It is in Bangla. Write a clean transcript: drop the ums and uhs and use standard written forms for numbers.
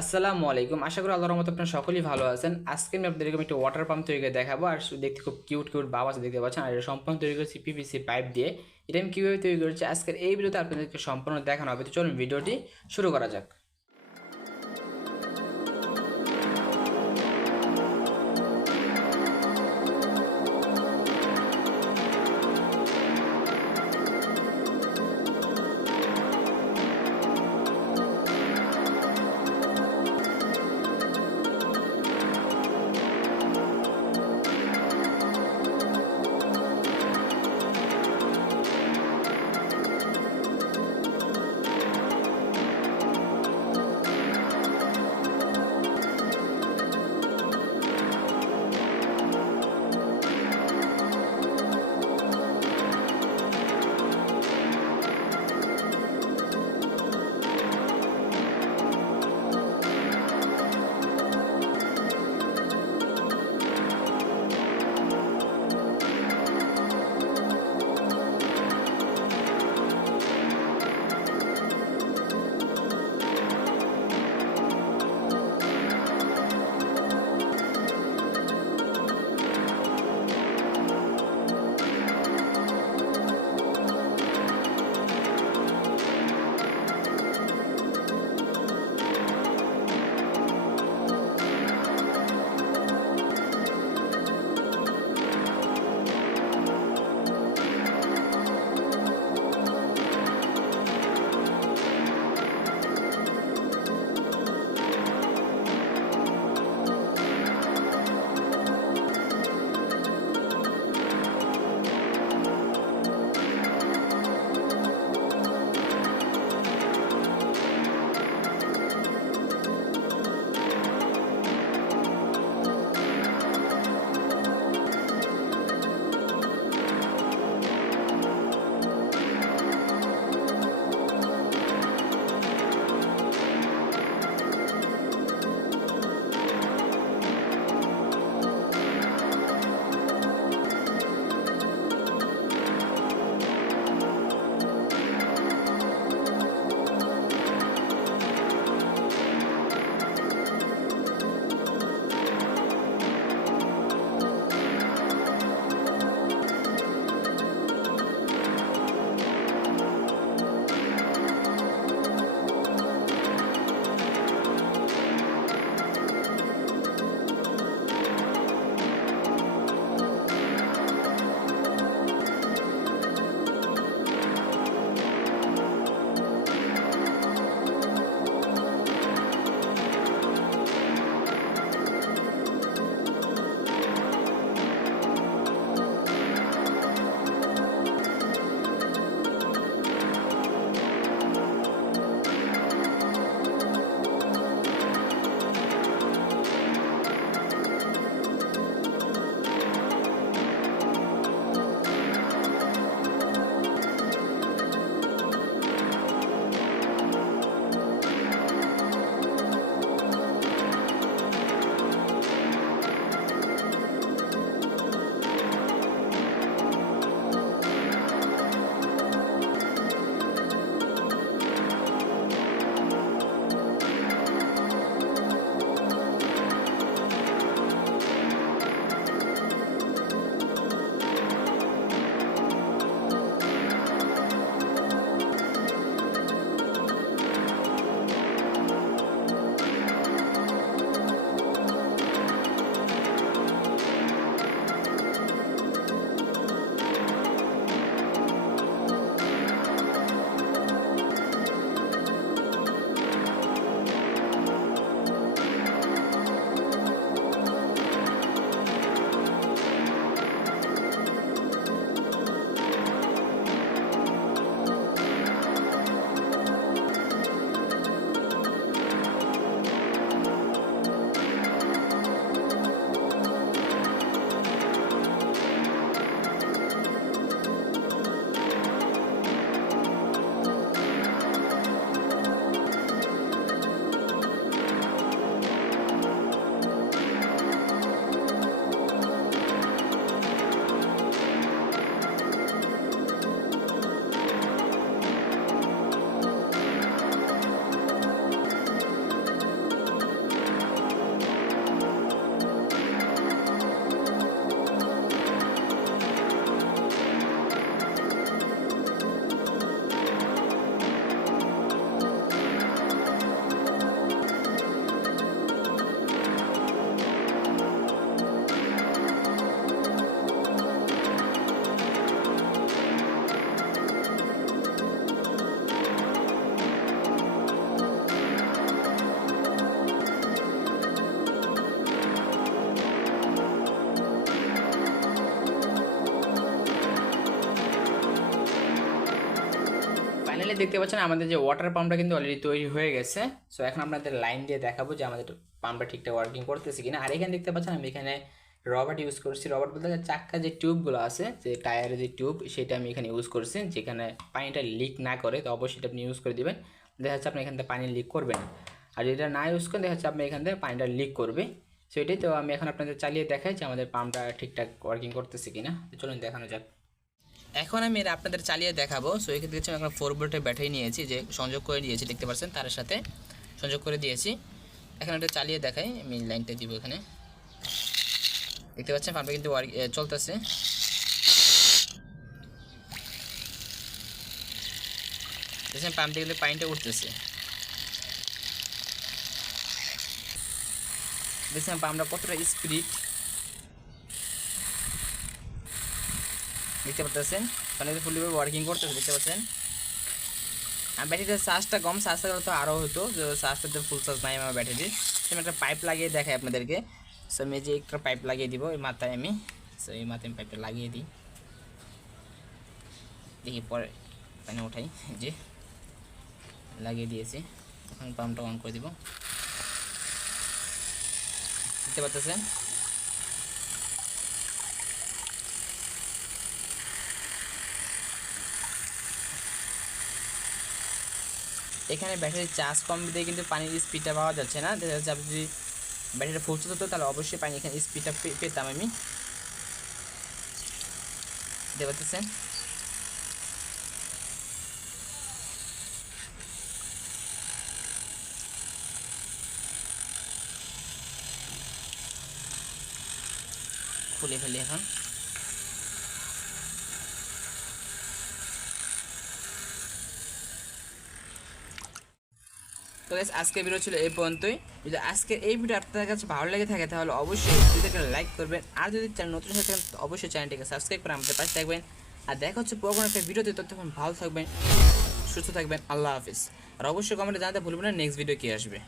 আসসালামু আলাইকুম। আশা করি আল্লাহর রহমতে আপনারা সকলেই ভালো আছেন। আজকে আমি আপনাদেরকে একটা ওয়াটার পাম্প তৈরি করে দেখাবো। আর দেখতে খুব কিউট কিউট ভাব আছে, দেখতে পাচ্ছেন। আর এটা সম্পূর্ণ তৈরি করেছি পিভিসি পাইপ দিয়ে। এটা আমি কীভাবে তৈরি করেছি আজকের এই ভিডিওতে আপনাদেরকে সম্পূর্ণ দেখানো হবে। তো চলুন ভিডিওটি শুরু করা যাক। দেখতে পাচ্ছেন আমাদের যে ওয়াটার পাম্পটা কিন্তু অলরেডি তৈরি হয়ে গেছে। সো এখন আপনাদের লাইন দিয়ে দেখাবো যে আমাদের পাম্পটা ঠিকঠাক ওয়ার্কিং করতেছে কিনা। আর এখানে দেখতে পাচ্ছেন আমি এখানে রবার্ট ইউজ করছি। রবার্ট বলতে চাক্কা যে টিউবগুলো আছে, যে টায়ারের যে টিউব, সেটা আমি এখানে ইউজ করছি, যেখানে পানিটা লিক না করে। তো অবশ্যই এটা আপনি ইউজ করে দিবেন, দেখা যাচ্ছে আপনি এখান থেকে পানি লিক করবে না। আর যেটা না ইউজ করেন দেখা যাচ্ছে আপনি এখান থেকে পানিটা লিক করবে। সো এটাই। তো আমি এখন আপনাদের চালিয়ে দেখাই যে আমাদের পাম্পটা ঠিকঠাক ওয়ার্কিং করতেছে কিনা। তো চলুন দেখানো যাক। এখন আমি এটা আপনাদের চালিয়ে দেখাবো। সো এক্ষেত্রে দেখছি আমি একটা 4 ভোল্টের ব্যাটারি নিয়েছি, যে সংযোগ করে দিয়েছি, দেখতে পাচ্ছেন তার সাথে সংযোগ করে দিয়েছি। এখন এটা চালিয়ে দেখাই, আমি লাইনটা দিব এখানে। দেখতে পাচ্ছেন পাম্পটা কিন্তু চলতেছে। দেখছেন পাম্প থেকে কিন্তু পানিটা উঠতেছে। দেখছেন পাম্পটা কতটা স্পিড, দেখতে পাচ্ছেন পানিতে ফুললি ওয়ার্কিং করতেছে, দেখতে পাচ্ছেন। আর ব্যাটারিটার চার্জটা কম, চার্জটা করলে তো আরও হতো, যে চার্জটাতে ফুল চার্জ নাই আমার ব্যাটারির। আমি একটা পাইপ লাগিয়ে দেখাই আপনাদেরকে। সো আমি যে একটা পাইপ লাগিয়ে দিব এই মাথায় আমি। সো এই মাথায় আমি পাইপটা লাগিয়ে দিই, দেখি পরে পানি উঠাই। যে লাগিয়ে দিয়েছি, এখন পাম্পটা অন করে দিব, দেখতে পাচ্ছেন। এখানে ব্যাটারির চার্জ কম দিয়ে কিন্তু পানির স্পিডটা পাওয়া যাচ্ছে না। দেখা যাচ্ছে আপনি যদি ব্যাটারিটা ফুল চার্জ হতো তাহলে অবশ্যই পানি এখানে স্পিডটা পেতাম আমি, দেখতে পাচ্ছেন। খুলে ফেলি এখন। তো গাইস আজকের ভিডিও ছিল এই পর্যন্তই। যদি আজকের এই ভিডিও আপনাদের কাছে ভালো লেগে থাকে তাহলে অবশ্যই ভিডিওটাকে লাইক করবেন। আর যদি চ্যানেল নতুন হয়ে থাকেন অবশ্যই চ্যানেলটিকে সাবস্ক্রাইব করে আমাদের পাশে থাকবেন। আর দেখা হচ্ছে পুরো একটা ভিডিওতে, ততক্ষণ ভালো থাকবেন, সুস্থ থাকবেন। আল্লাহ হাফিজ। আর অবশ্যই কমেন্টে জানাতে ভুলবেন না নেক্সট ভিডিও কী আসবে।